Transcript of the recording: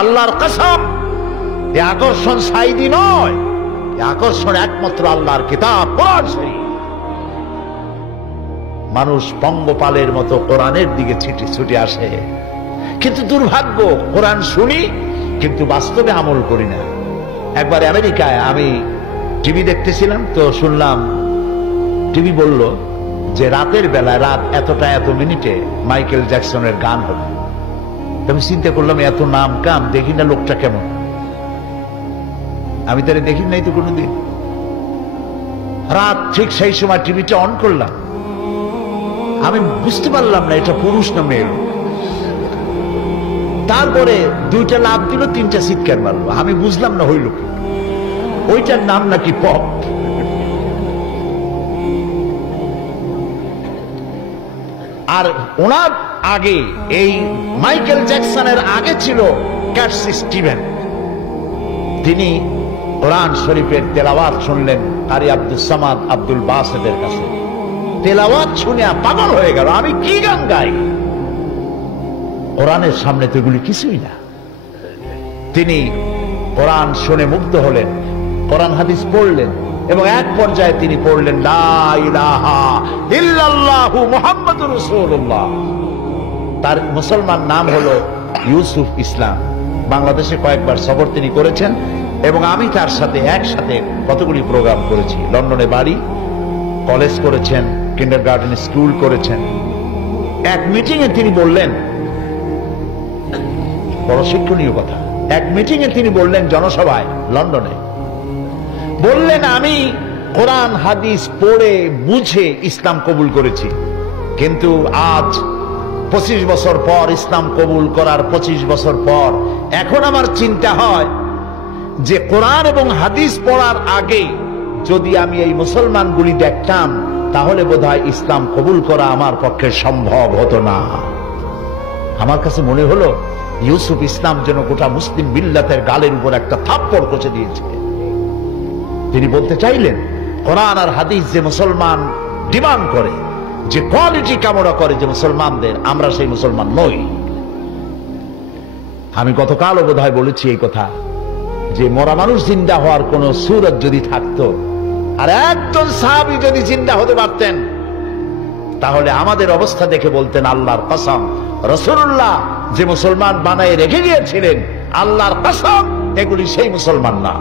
আল্লাহর কসম, এই আকর্ষণ সাইদি নয়, এই আকর্ষণ একমাত্র আল্লাহর কিতাব কোরআন শরীফ। মানুষ পঙ্গপালের মতো কোরআনের দিকে ছুটে আসে, কিন্তু দুর্ভাগ্য, কোরআন শুনি কিন্তু বাস্তবে আমল করি না। একবার আমেরিকায় আমি টিভি দেখতেছিলাম, তো শুনলাম টিভি বলল যে রাতের বেলায় রাত এতটা এত মিনিটে মাইকেল জ্যাকসনের গান হবে। আমি চিন্তা করলাম এত নাম কাম, দেখি না লোকটা কেমন। আমি তারে দেখি নাই তো কোনোদিন। রাত ঠিক সেই সময় টিভিটা অন করলাম, আমি বুঝতে পারলাম না এটা পুরুষ না মেয়ে। তারপরে দুইটা লাভ দিল, তিনটা চিৎকার মারলো, আমি বুঝলাম না হইল কি। ওইটার নাম নাকি পপ। আর ওনার আগে, এই মাইকেল জ্যাকসনের আগে ছিল ক্যাটস স্টিভেন। তিনি কোরআন শরীফের তেলাওয়াত শুনলেন কারি আব্দুল সামাদ আব্দুল বাসেদের কাছে। তেলাওয়াত শুনে পাগল হয়ে গেল, আমি কি গান গাই, কোরআনের সামনে তো এগুলি কিছুই না। তিনি কোরআন শুনে মুগ্ধ হলেন, কোরআন হাদিস পড়লেন এবং এক পর্যায়ে তিনি পড়লেন লা ইলাহা ইল্লাল্লাহু মুহাম্মাদুর রাসূলুল্লাহ। তার মুসলমান নাম হলো ইউসুফ ইসলাম। বাংলাদেশে কয়েকবার সফর তিনি করেছেন এবং আমি তার সাথে একসাথে কতগুলি প্রোগ্রাম করেছি। লন্ডনে বাড়ি, কলেজ করেছেন, কিন্ডারগার্টেন স্কুল করেছেন। এক মিটিং এ তিনি বললেন, বড় শিক্ষণীয় কথা, এক মিটিং এ তিনি বললেন জনসভায় লন্ডনে, বললেন আমি কোরআন হাদিস পড়ে বুঝে ইসলাম কবুল করেছি, কিন্তু আজ 25 বছর পর, ইসলাম কবুল করার 25 বছর পর এখন আমার চিন্তা হয় যে কোরআন এবং হাদিস পড়ার আগে যদি আমি এই মুসলমানগুলি দেখতাম তাহলে বোধহয় ইসলাম কবুল করা আমার পক্ষে সম্ভব হতো না। আমার কাছে মনে হলো ইউসুফ ইসলাম যেন গোটা মুসলিম মিল্লাতের গালের উপর একটা থাপ্পড় কষে দিয়েছে। তিনি বলতে চাইলেন কোরআন আর হাদিস যে মুসলমান ডিমান্ড করে, যে কোয়ালিটি কামনা করে যে মুসলমানদের, আমরা সেই মুসলমান নই। আমি গতকালও বোধহয় বলেছি এই কথা, যে মরা মানুষ জিন্দা হওয়ার কোন সুরত যদি থাকতো আর একজন সাহাবী যদি জিন্দা হতে পারতেন তাহলে আমাদের অবস্থা দেখে বলতেন আল্লাহর কসম, রাসূলুল্লাহ যে মুসলমান বানায় রেখে গিয়েছিলেন, আল্লাহর কসম এগুলি সেই মুসলমান না।